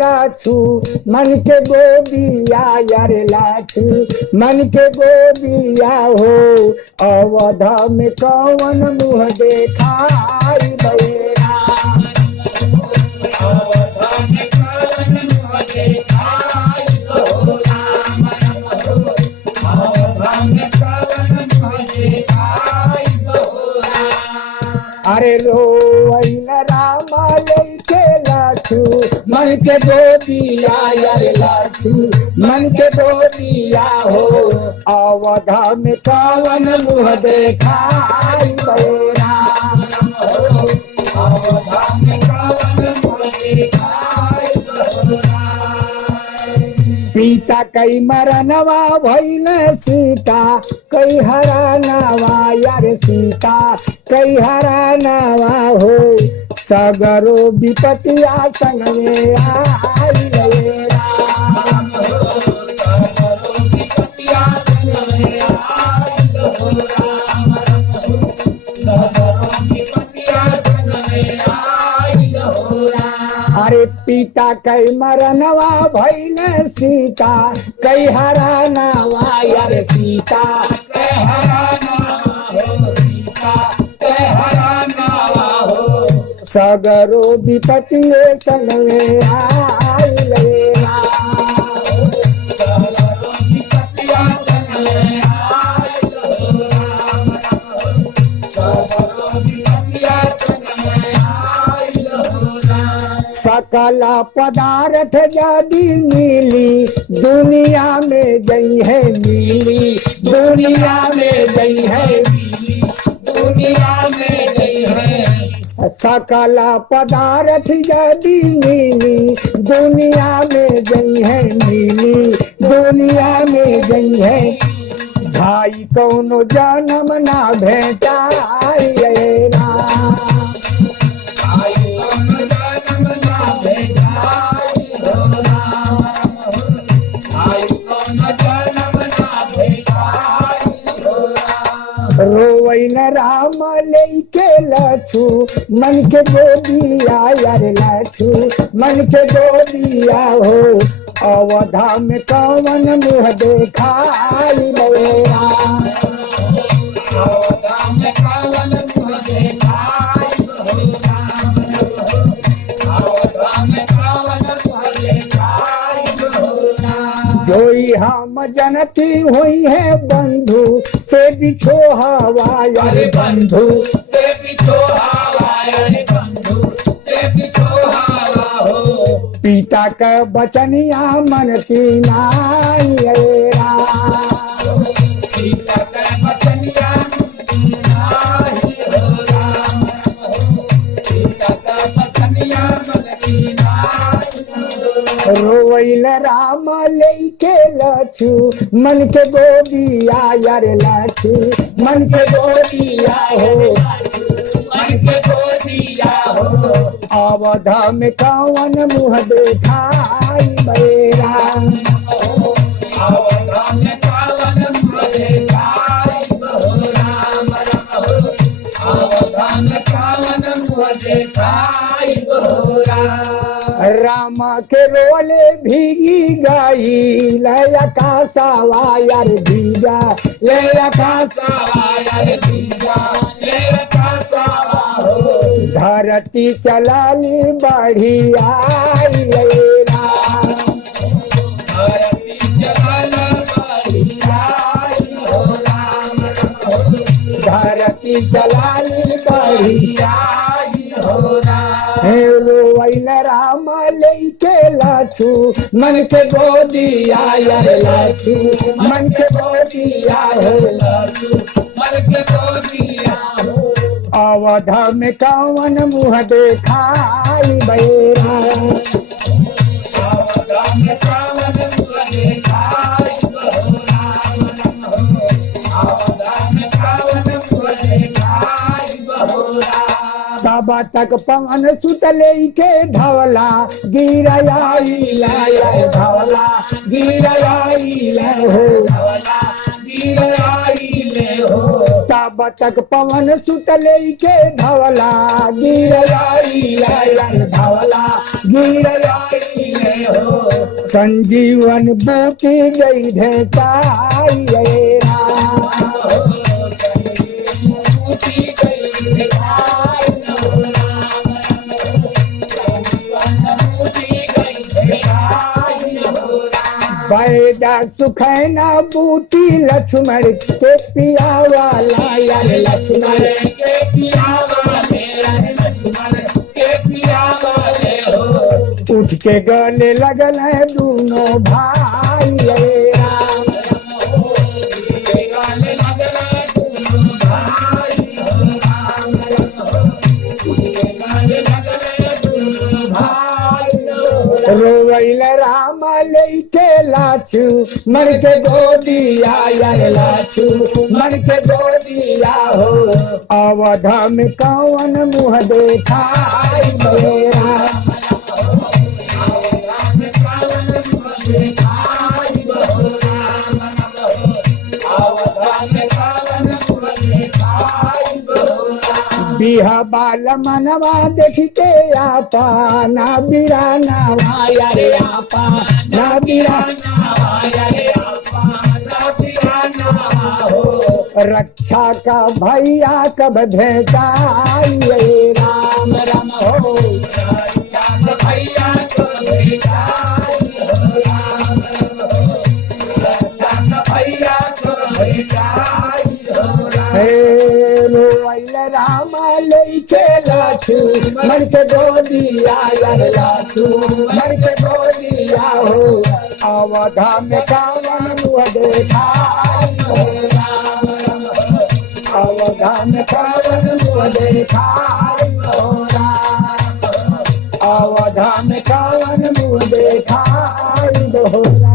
लाछू मन के गोदिया यार लाछू मन के गोदिया हो अवध में कौन मुँह देखाई बहेरा अरे रोइन रामा लेके लाछू मन के गोदिया यार लाछू मन के गोदिया हो अवध में कौन मुँह देखाई बहेरा पिता कई मरनवा भइल सीता कई हरानवा यार सीता कई हरानवा हो सगरो विपतिया संग में आई लेरा अरे पिता कई मरनवा भइल सीता कई हरानवा यार सीता कई हरानवा हो सगरो विपतिये संग में आई लेरा सकल पदार्थ यदि मिली दुनिया में जई है मिली दुनिया में जई है दुनिया में जई है सकल पदार्थ यदि मिली दुनिया में जई है मिली दुनिया में जई है भाई कौनो जन्म ना भेटाई ना रोइन राम लेके लाछू मन के गोदिया यार लाछू मन के गोदिया हो अवधा में कौन मुँह देखाई बहेरा जोई हम जनती हुई है बंधु से बिछो हवा यार बंधु से बिछो हवा यार बंधु से बिछो हवा हो पिता का बचनिया मनती नाई एरा पिता का बचनिया मनती नाई हो राम पिता का बचनिया मनती नाई रोइल राम लेके लाछू मन के गोदिया यार लाछू मन के गोदिया हो मन के गोदिया हो अवध में कौन मुँह देखाई बहेरा अवध में कौन मुँह देखाई राम अवध में कौन मुँह देखाई राम के रोले भीगी गई लया का सावा यार भीगा लया का सावा यार भीगा लया का सावा हो धरती चलाली बढ़ी आई लेरा धरती चलाला बढ़ी आई हो राम धरती चलाली बढ़ी आई हो रोइन राम लेके लाछू मन के गोदिया यार लाछू मन के गोदिया हो लाछू मन के गोदिया हो अवध में कौन मुँह देखाई बहेरा अवध में कौन मुँह देखाई अवध में कौन मुँह देखाई तब तक पवन सुतले के धवला गिरयाई लाया धवला गिरयाई ले हो धवला गिरयाई ले हो तब तक पवन सुतले के धवला गिरयाई लाया धवला गिरयाई ले हो संजीवन बूटी गई भेटाई रे राम। बूटी गई भेटाई हो राम बूटी गई भेटाई हो राम। बैदा सुखैना बूटी लक्ष्मण के पिया वाला यार लक्ष्मण के पिया वाले यार लक्ष्मण के पिया वाले हो उठ के गले लगल है दोनों भाई रे राम। के गाने लगला दोनों भाई हो राम के गाने लगला दोनों भाई हो राम। रोवैल राम लेके लाछू मन के गोदिया यार लाछू मन के गोदिया हो अवधा में कौन मुँह देखाई मेरा। बिहा बाल मनवा देख के आपा ना बिराना वाया रे आपा ना बिराना रक्षा का भैया कब भेटाई रे राम राम हो भैया को भेटाई हो राम भैया को भेटाई हो राम। रोइल राम लेके लाछू मन के गोदिया यार लाछू मन के गोदिया हो अवधा में कावन मुँह देखाई हो राम अवधा में कावन मुँह देखाई हो राम अवधा में कावन मुँह देखाई हो राम।